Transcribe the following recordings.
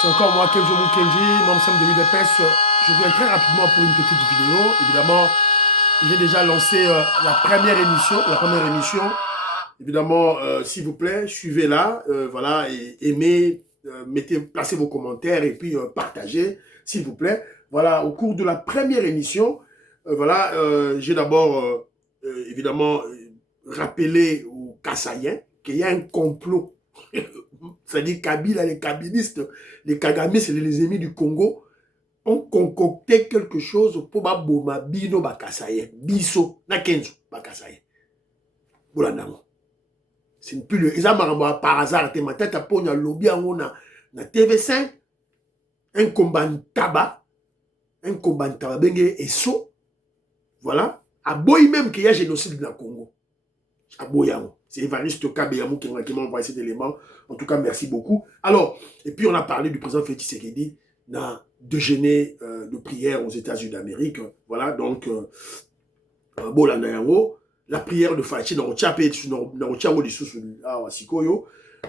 C'est encore moi, Kenzo Mukenji, membre de l'UDPS. Je viens très rapidement pour une petite vidéo. Évidemment, j'ai déjà lancé la première émission. Évidemment, s'il vous plaît, suivez-la, voilà, et aimez, placez vos commentaires et puis partagez, s'il vous plaît. Voilà, au cours de la première émission, voilà, j'ai d'abord, évidemment, rappelé aux Kassaïens qu'il y a un complot. C'est-à-dire Kabila, les kabylistes, les Kagamistes, les ennemis du Congo, ont concocté quelque chose pour baboma bino bakasaye biso na kenzo bakasaye bolandango. C'est plus le ezamara par hasard te matata ponya lobby yango na TV5 un combat benge eso, voilà, aboyi même qu'il y a génocide dans le Congo. Aboyango. C'est Évariste Kabeyamou qui m'a envoyé cet élément. En tout cas, merci beaucoup. Alors, et puis on a parlé du président Félix Tshisekedi dans déjeuner de prière aux États-Unis d'Amérique. Voilà, donc, la prière de Fachi,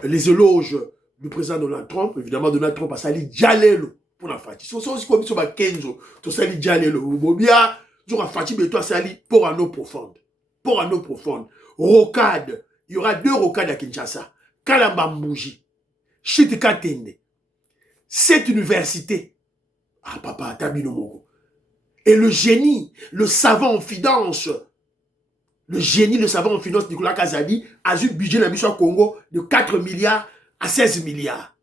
les éloges du président Donald Trump. Évidemment, Donald Trump a sali Djalelo pour la Fachi. C'est aussi comme ça, Kenzo, tu sali Djalelo. Bobia, tu as Fachi, mais toi, sali pour un eau profonde. Pour un eau profonde. Rocade. Il y aura 2 rocades à Kinshasa. Kalambambouji. Chitikatende. Cette université. Ah, papa, Tabino Mogo. Et le génie, le savant en finance, Nicolas Kazadi, a eu budget dans le Congo de 4 milliards à 16 milliards.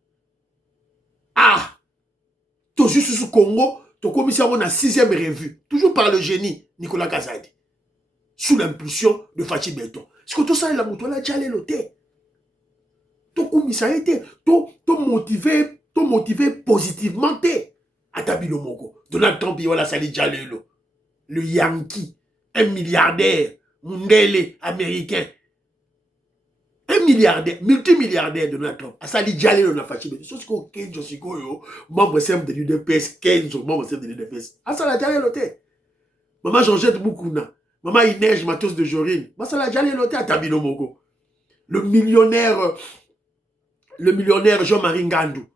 Ah! Tout juste sous Congo, ton commissaire a 6e revue. Toujours par le génie, Nicolas Kazadi. Sous l'impulsion de Fachi Beton. Est-ce que tout ça, il a montré la Djalé Loté? Ton commissaire était, ton motivé positivement. À Tabino Mogo. Donald Trump, il a sali Djalé Lo. Le Yankee, un milliardaire, Mundele, américain. Un milliardaire, multimilliardaire Donald Trump. A sali Djalé Lo na Fachi Beton. Sauf que Kenzo Sikoyo, membre simple de l'UDPS, Kenzo, membre simple de l'UDPS. A sali Djalé Loté. Maman Georgette Moukouna. Maman Inège Matos de Jorine. Masala Djalé Loté à Tabino Mogo. Le millionnaire Jean-Marie Ngandou.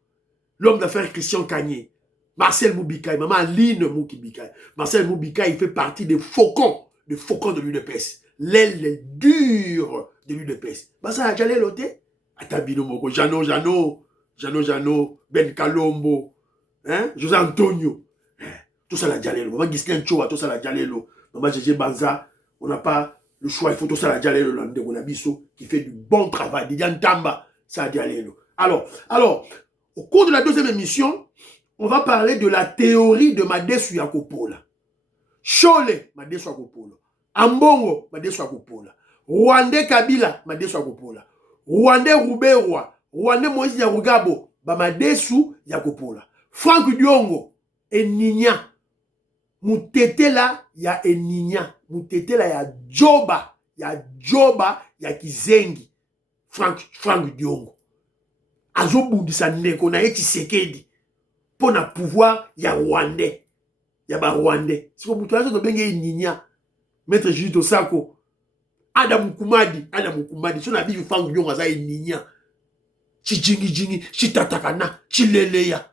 L'homme d'affaires Christian Kanye. Marcel Moubikaï. Maman Aline Moukibikaï. Marcel Moubikaï, il fait partie des faucons de l'UDPS. L'aile dure de l'UDPS. Masala Djalé Loté à Tabino Mogo. Jano, Ben Kalombo. Hein? José Antonio. Tout ça la Djalé Lo. Maman Ghislaine Choua, tout ça la Djalé Lo. Maman Gégé Banza, on n'a pas le choix, il faut tout ça la Djalé Lo, qui fait du bon travail. Didiane Tamba, ça a Djalé Lo. Alors, au cours de la 2e émission, on va parler de la théorie de Madesu Yakopola. Chole, Madesu Yakopola. Ambongo, Madesu Yakopola. Rwandais Kabila, Madesu Yakopola. Rwandais Rouberwa. Rwandais Moïse Yarugabo, Madesu Yakopola. Franck Diongo, Eninya. Mutetela ya Eninya. Mutetela ya Joba. Ya Kizengi. Franck Diongo. Azobundisa ndeko na ye Tshisekedi. Pour na pouvoir ya Rwandais. Ya ba Rwandais. Si vous mutu azo benge Eninya. Maître Jules Tosako. Adam Mukumadi. So na bi Franck Diongo aza Eninya. Chijingi. Chitatakana. Chileleya.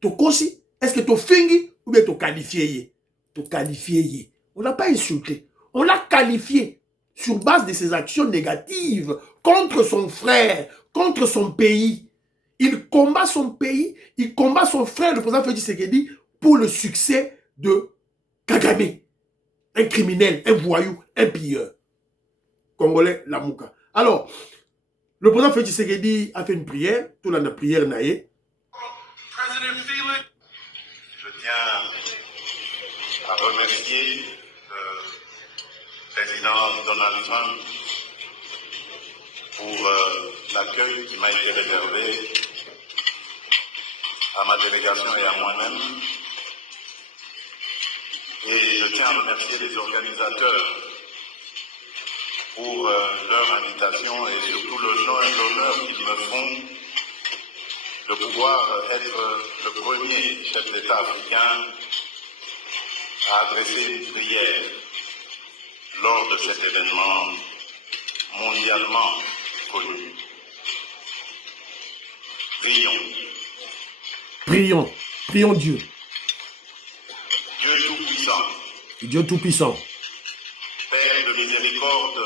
Tokosi. Est-ce que tu fingi ou bien tu qualifié? On l'a pas insulté. On l'a qualifié sur base de ses actions négatives contre son frère, contre son pays. Il combat son pays, il combat son frère, le président Félix Tshisekedi, pour le succès de Kagame. Un criminel, un voyou, un pilleur. Congolais, Lamouka. Alors, le président Félix Tshisekedi a fait une prière, tout la prière naïe. À remercier le président Donald Trump pour l'accueil qui m'a été réservé à ma délégation et à moi-même. Et je tiens à remercier les organisateurs pour leur invitation et surtout l'honneur qu'ils me font de pouvoir être le premier chef d'État africain à adresser une prière lors de cet événement mondialement connu. Prions. Prions. Prions Dieu. Dieu Tout-Puissant, Dieu Tout-Puissant, Père de miséricorde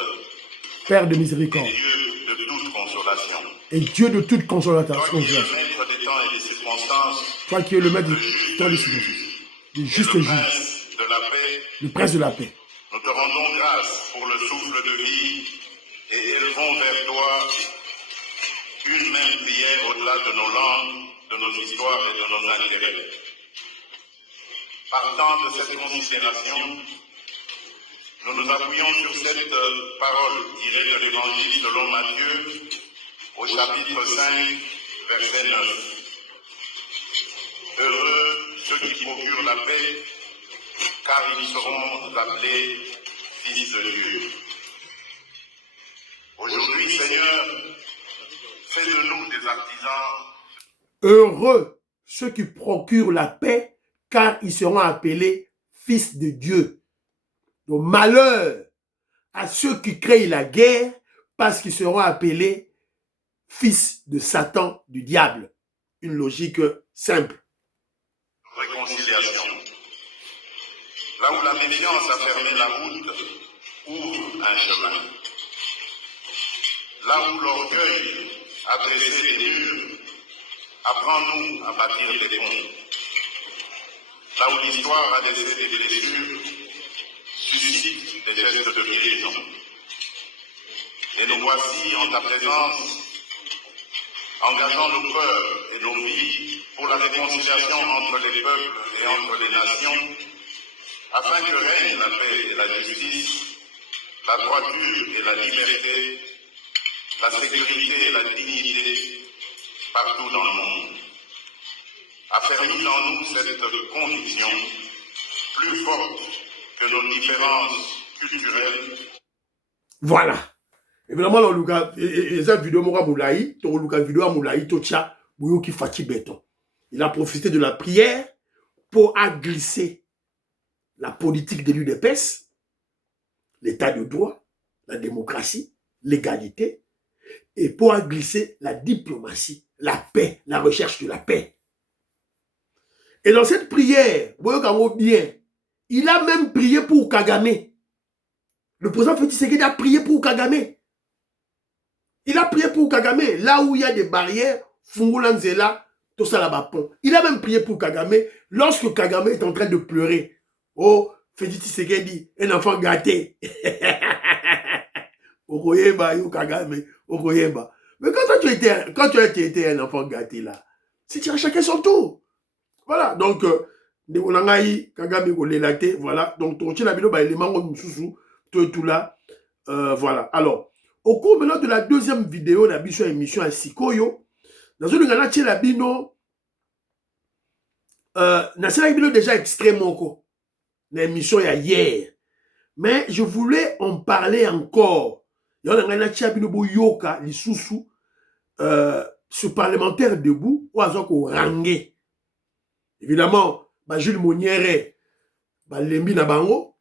Père de et miséricorde Dieu de toute consolation. et Dieu de toute Toi consolation. qui es le maître des temps et des circonstances, Toi qui es le maître de temps des circonstances, le et juste le juge, prince de la paix, le prince de la paix. nous te rendons grâce pour le souffle de vie et élevons vers toi une même prière au-delà de nos langues, de nos histoires et de nos intérêts. Partant de cette considération, nous nous appuyons sur cette parole tirée de l'Évangile selon Matthieu au chapitre 5, verset 9. Heureux ceux qui procurent la paix, car ils seront appelés fils de Dieu. Aujourd'hui, Seigneur, fais de nous des artisans. Heureux ceux qui procurent la paix, car ils seront appelés fils de Dieu. Donc malheur à ceux qui créent la guerre, parce qu'ils seront appelés fils de Satan, du diable. Une logique simple. Réconciliation. Là où la méfiance a fermé la route, ouvre un chemin. Là où l'orgueil a dressé des murs, apprends-nous à bâtir des ponts. Là où l'histoire a laissé des blessures, suscite des gestes de guérison. Et nous voici en ta présence, engageant nos cœurs et nos vies pour la réconciliation entre les peuples et entre les nations, afin que règne la paix et la justice, la droiture et la liberté, la sécurité et la dignité partout dans le monde. Affermis en nous cette conviction plus forte que nos différences culturelles. Voilà. Évidemment, le Luka, cette vidéo mora moulaï, ton Luka vidéo moulaï, tocha, bouyo qui fati béton. Il a profité de la prière pour glisser la politique de l'UDPS, l'état de droit, la démocratie, l'égalité, et pour glisser la diplomatie, la paix, la recherche de la paix. Et dans cette prière, bien, il a même prié pour Kagame. Le président Félix Tshisekedi a prié pour Kagame. Il a prié pour Kagame. Là où il y a des barrières, Fungulanzela, tout ça là-bas. Il a même prié pour Kagame lorsque Kagame est en train de pleurer. Oh, Félix Tshisekedi, un enfant gâté. Okoyeba, yo Kagame, Okoyeba. Mais quand tu as été un enfant gâté là, c'est chacun son tour. Voilà, donc, Kagame Golelate, voilà. Donc, ton chien a les mango moussou, tout là. Voilà. Alors, au cours maintenant de la deuxième vidéo, la émission à Sikoyo, dans une gana la bino, déjà extrêmement l'émission hier. Mais je voulais en parler encore. Il y a un gana yoka, les sous ce parlementaire debout, ou à rangé. Évidemment, Jules Moniere, Lembi na bango,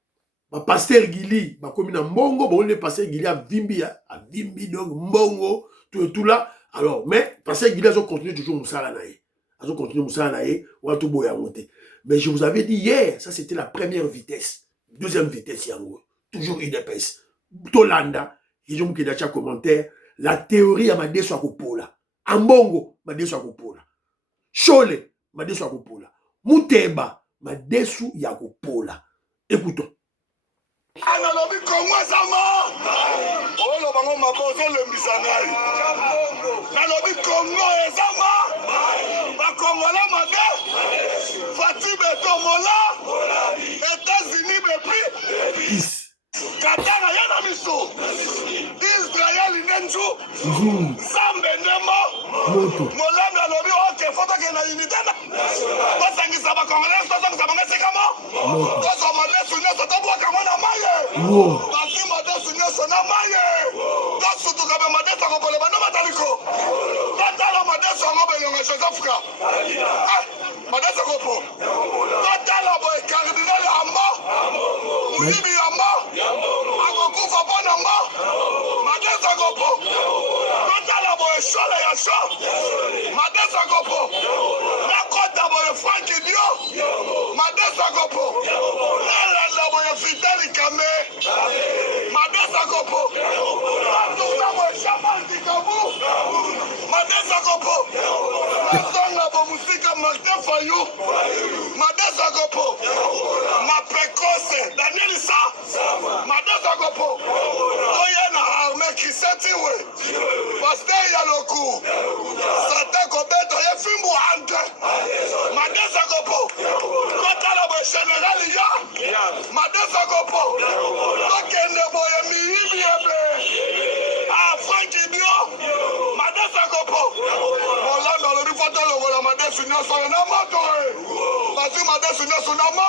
Pasteur Gili, comme na mbongo, on est Pasteur Gili à Vimbi, donc mbongo, tout là. Alors, mais Pasteur Gili a continué toujours Moussala Naye. A continué Moussala Naye, ou à tout boya monter. Mais je vous avais dit hier, ça c'était la première vitesse. Deuxième vitesse, yango. Toujours UDPS. Tolanda, ils ont mis un commentaire. La théorie à ma déçoit Kopola. Ambongo, ma déçoit Kopola. Chole, ma déçoit Kopola. Muteba, ma déçoit Yakopola. Écoutons. Analobi Congo Zama. Oh, le bango mabozo le misanai. Analobi Congo Zama. Ba Congolais mabe. Fatih Betomola. États-Unis bepi. Katana yana miso. Israël nenju. Zambe ndemo. Molanda lobi oke foto ke na unité na. Basangisa ba Congolais basangisa ba ngesekamo. Kozo madesu nyoso tobuwa kamona maye. Basi madesu nyoso na maye. Dosu tukabe madesu akopole bano mataliko. Tatala madesu angobe longa Joseph. Madesu akopo. Tatala boy cardinal amba. Mulibi amba. Akokufa bona amba. Madesu akopo. Tatala boy shole ya sho. Madesu akopo. Nakota Africa Martin Fayou, Madame Zagopo, na précoce, Daniel Sa, Madame Zagopo, Oyena armée qui s'est Pasteur Yaloku, Satan Kobeto, Yefimbu Ante, Madame Zagopo, Kotala Général Ya, Madame Zagopo, Tokende Boye Miyibiebe, Francky Bio, Madame Zagopo, Molanda le photo le Madame Sunya Sonama Tore, Vas-y Madame Sunya Sonama,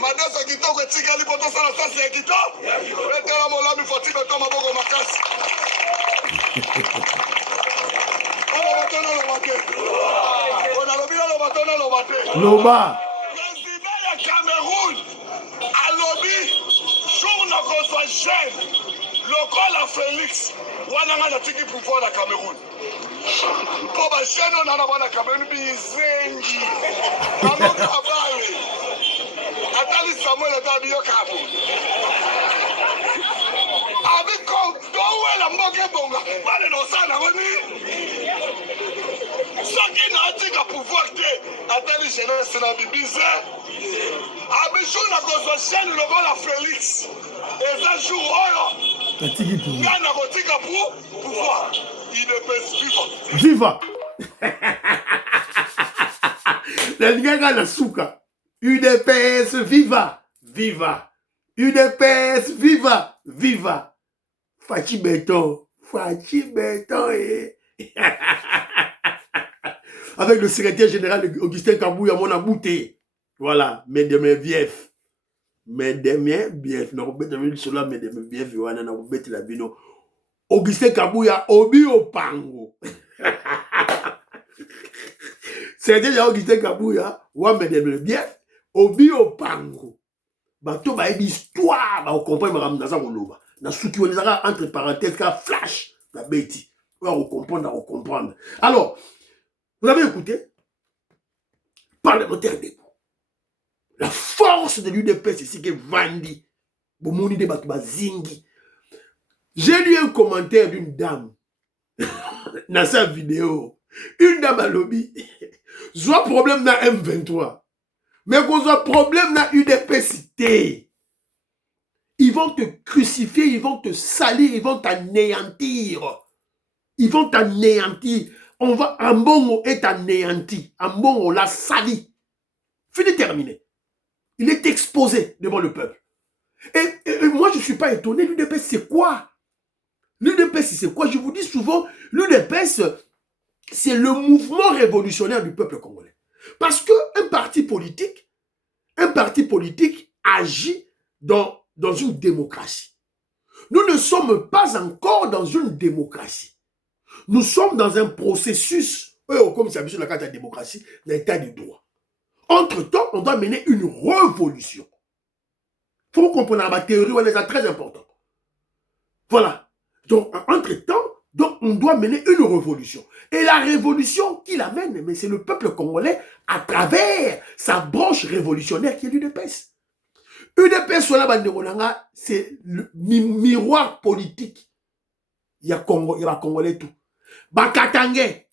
Madame Sakito Ketika Lipoto Sala Sasi Ekito, Etela Molami Foti Beto Maboko Makasi. Loba. Président ya Cameroun, à lobby, jour na reçoit jeune, lokola Félix, wana na tiki pouvoir na Cameroun. Pour ba jeune on a na Cameroun bizengi. Kamo kabale. Atali Samuel Atabiyo Kabo. Avec comme dowe la moke bonga, bale no sana woni. Soki na atika pouvoir te, atali jeunesse na bibize. Abijou na kozwa jeune lokola Félix. Eza jour oyo. Ngana kotika pouvoir. Il ne peut vivre. Viva. La linganga na suka. UDPS viva. Viva. UDPS viva. Viva. Fachi Béton. Fachi Béton. Avec le secrétaire général Augustin Kabouya, mon abouté. Voilà. Mesdames bief. Mesdames bief. Non, mesdames cela, mesdames bief. Voilà, non, mesdames la bino. Augustin Kabouya, Obi Opango. C'est déjà Augustin Kabouya, ou mesdames bien, Obi Opango. Bato ba histoire, ba comprendre ma ramna za woloba. Na souki wonezaka entre parenthèses ka flash la bêti. On comprendre. Alors, vous avez écouté parlementaire debout. La force de l'UDPS c'est que Vandi, Bomoni de Bato Zingi. J'ai lu un commentaire d'une dame dans sa vidéo. Une dame à lobby. Soit problème dans M23. Mais qu'on soit problème dans UDPS. Ils vont te crucifier, ils vont te salir, ils vont t'anéantir. Ils vont t'anéantir. On va, Ambongo est anéanti. Ambongo l'a sali. Fini terminé. Il est exposé devant le peuple. Et moi, je ne suis pas étonné. L'UDPS, c'est quoi? L'UDPS, c'est quoi? Je vous dis souvent, l'UDPS, c'est le mouvement révolutionnaire du peuple congolais. Parce qu'un parti politique agit dans une démocratie. Nous ne sommes pas encore dans une démocratie. Nous sommes dans un processus, comme c'est habitué dans la carte de la démocratie, d'un état de droit. Entre-temps, on doit mener une révolution. Il faut comprendre la théorie, c'est très important. Voilà. Donc, entre-temps, on doit mener une révolution. Et la révolution qu'il amène, mais c'est le peuple congolais à travers sa branche révolutionnaire qui est l'UDPS. UDPS, c'est le miroir politique. Il y a Congolais tout. Bakatangé,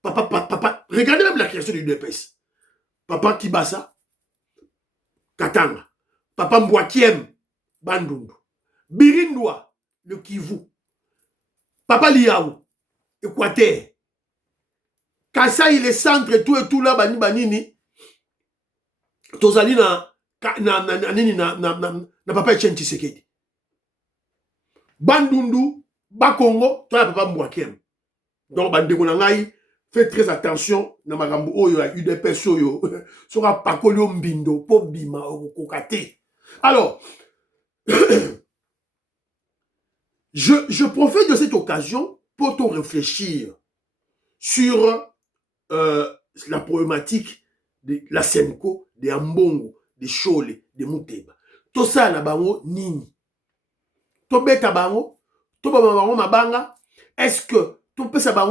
papa, regardez même la création de l'UDPS. Papa Kibasa, Katanga. Papa Mbwakiem, Bandundu. Birindwa, le Kivu. Papa Liaou, Équateur. Kasaï, les centres, tout et tout là, banini. Tozali na papa Etienne Tshisekedi. Bandundu, Bakongo, toi papa Mbwakem. Donc, bandeko na ngai, faites très attention, na magambo oyo ya UDPS oyo, sera pakolio mbindo, po bima, kokate. Alors, je profite de cette occasion pour te réfléchir sur la problématique de la Senko, de Ambongo, de Chole, de Mouteba. Tout ça, na bango nini. To beta bango, to bango mabanga, est-ce que tu peux savoir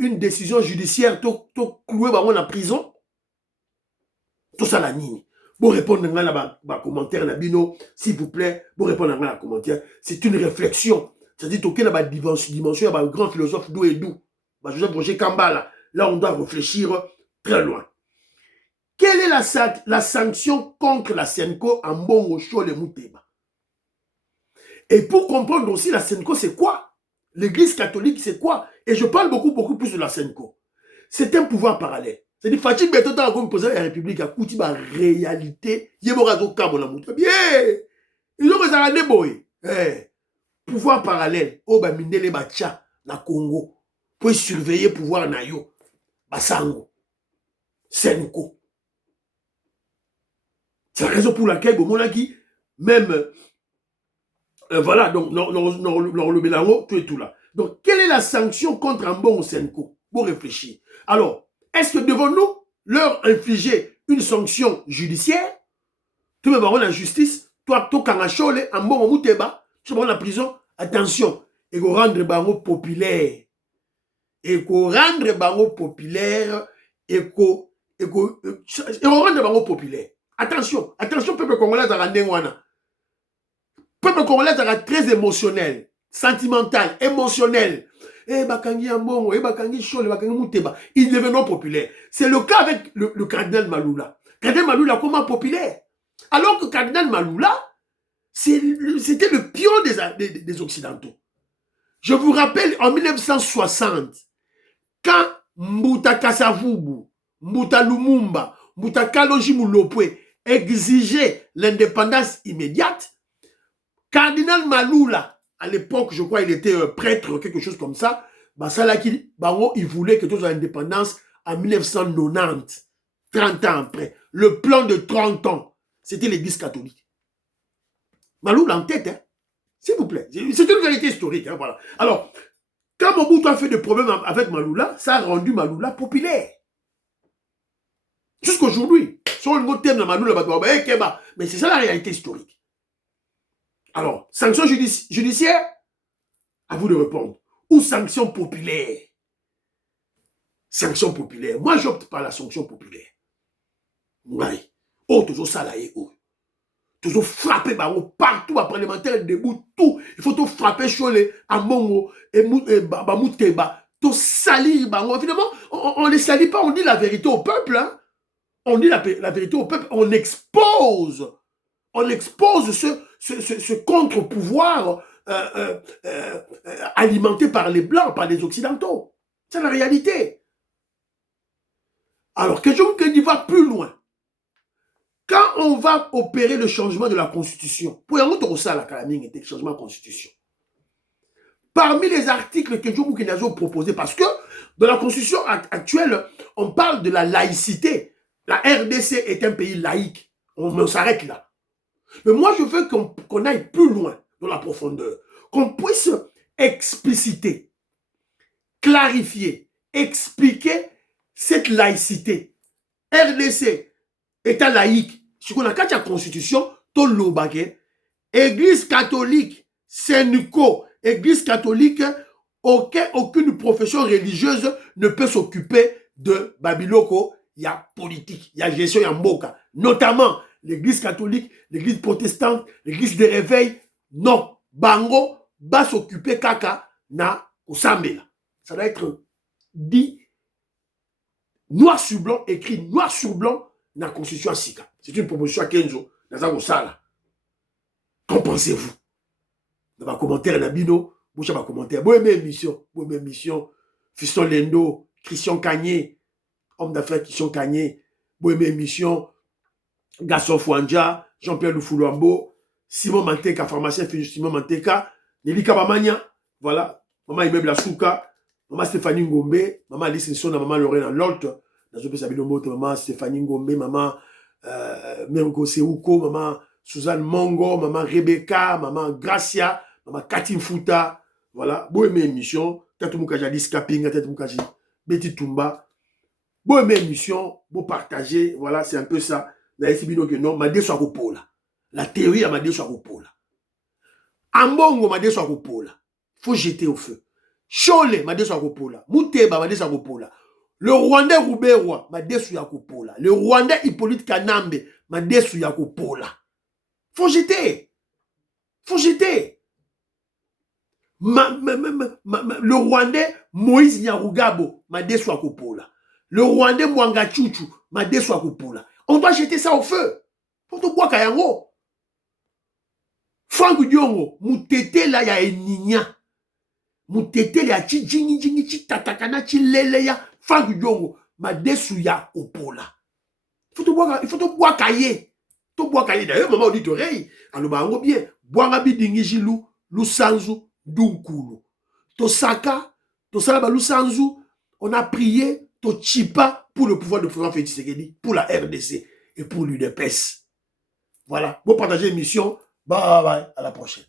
une décision judiciaire, tu clouer bango en prison? Tout ça la nini. Pour répondre à la commentaire, s'il vous plaît, pour répondre à la commentaire, c'est une réflexion. C'est-à-dire qu'il y a une dimension, il y a un grand philosophe d'où et d'où. Joseph Roger Kambala, là on doit réfléchir très loin. Quelle est la sanction contre la Senko en Mbongo Chole Mouteba? Et pour comprendre aussi la Senko, c'est quoi? L'église catholique, c'est quoi? Et je parle beaucoup plus de la Senko. C'est un pouvoir parallèle. C'est-à-dire, Fatih Beto, comme président de la République, a coûté ma réalité. Il y a un cas, mon amour. Bien! Ils ont raisonné, boy. Pouvoir parallèle. Oh, bah, Mindele Bacha, na Congo. Pour surveiller pouvoir na yo. Basango. Senko. C'est la raison pour laquelle, bon, qui, même, voilà, donc, le mélange, tout et tout là. Donc, quelle est la sanction contre un bon Senko? Pour réfléchir. Alors, est-ce que devons-nous leur infliger une sanction judiciaire? Tu me vas la justice, toi, tu as un bon mouteba, tu vas la prison, attention, et qu'on rendre bango populaire. Et qu'on rendre bango populaire, et qu'on rendre bango populaire. Attention, peuple congolais a rendu wana. Peuple congolais a très émotionnel, sentimental, émotionnel. Bakangi Ambongo, Bakangi Chole, Bakangi Mouteba. Ils deviennent populaires. C'est le cas avec le cardinal Maloula. Cardinal Maloula, comment populaire? Alors que cardinal Maloula, c'était le pion des Occidentaux. Je vous rappelle, en 1960, quand Mbuta Kasavubu, Mbuta Lumumba, Mbuta Kaloji Moulopwe exigeaient l'indépendance immédiate, cardinal Maloula, à l'époque, je crois, il était prêtre, quelque chose comme ça. Il voulait que toute l'indépendance en 1990, 30 ans après. Le plan de 30 ans, c'était l'église catholique. Maloula en tête, hein? S'il vous plaît. C'est une vérité historique, hein, voilà. Alors, quand Mobutu a fait des problèmes avec Maloula, ça a rendu Maloula populaire. Jusqu'aujourd'hui. Sur le mot thème de Maloula, mais c'est ça la réalité historique. Alors, sanction judiciaire, à vous de répondre. Ou sanction populaire? Sanction populaire. Moi, j'opte par la sanction populaire. Oui. Oh, toujours salarié. Oh. Toujours frapper partout, à parlementaire, debout, tout. Il faut tout frapper sur les Amongo et Mouteba. Tout salir. Finalement, on ne les salit pas, on dit la vérité au peuple. Hein. On dit la vérité au peuple. On expose ce contre-pouvoir alimenté par les Blancs, par les Occidentaux. C'est la réalité. Alors, que je va plus loin. Quand on va opérer le changement de la Constitution, pour le changement de la Constitution, parmi les articles que Joe Moukenazo proposé, parce que dans la Constitution actuelle, on parle de la laïcité. La RDC est un pays laïque. On s'arrête là. Mais moi, je veux qu'on aille plus loin dans la profondeur, qu'on puisse expliciter, clarifier, expliquer cette laïcité. RDC, État laïque, ce qu'on a quand il y a constitution, tout l'obagé, Église catholique, Sénico, Église catholique, aucune profession religieuse ne peut s'occuper de Babiloko. Il y a politique, il y a gestion, il y a mboka, notamment l'église catholique, l'église protestante, l'église des réveils. Non, Bango va s'occuper kaka na Osambela. Ça doit être dit noir sur blanc, écrit noir sur blanc dans la constitution Sika. C'est une proposition à Kenzo, dans un sala. Qu'en pensez-vous? Dans ma commentaire, Nabino, bouche ma commentaire. Bonne émission, Fiston Lendo, Christian Kanye, homme d'affaires Christian Kanye, bonne émission, Gasson Fouandja, Jean-Pierre Loufoulouambo, Simon Manteka, pharmacien Simon Manteka, Nelly Kabamania, voilà, maman Immeuble la Souka, maman Stéphanie Ngombe, maman Alice Nson, maman Lorraine Lolte, maman Stéphanie Ngombe, maman Mergo Seuko, maman Suzanne Mongo, maman Rebecca, maman Gracia, maman Katim Fouta, voilà, bonne émission, Tatou Moukaja Scaping, Tatou Moukaji, Betty Tumba, bonne émission, beau partager, voilà, c'est un peu ça. Non, ma déçoit au pôle. La théorie a ma déçoit au pôle. Ambongo ma déçoit au pôle. Faut jeter au feu. Chole ma déçoit au pôle. Mouteba ma déçoit au pôle. Le Rwandais Rouberois m'a déçu à Kopola. Le Rwandais Hippolyte Kanambe m'a déçu à Kopola. Faut jeter. Faut jeter. Le Rwandais Moïse Nyarugabo, Madeso Akopola. Le Rwandais Mwanga Chuchu, Madeso Akopola. On doit jeter ça au feu. Pour tout boire Kayango. Franck Diongo, Moutete la ya eninya. Moutete la chi jingi jingi chi tatakana chi lele ya. Franck Diongo, Madeso ya Opola. Il faut tout boire Kaye. Tout boire Kaye. D'ailleurs, maman dit oreille. Alors, bah, on bien. Boire abi dingi lu sanzu. Dunkulu. Tosaka, Tosala Lusanzu, on a prié, Tochipa pour le pouvoir de Florent Tshisekedi, pour la RDC et pour l'UDPS. Voilà. Vous partagez l'émission. Bye bye. À la prochaine.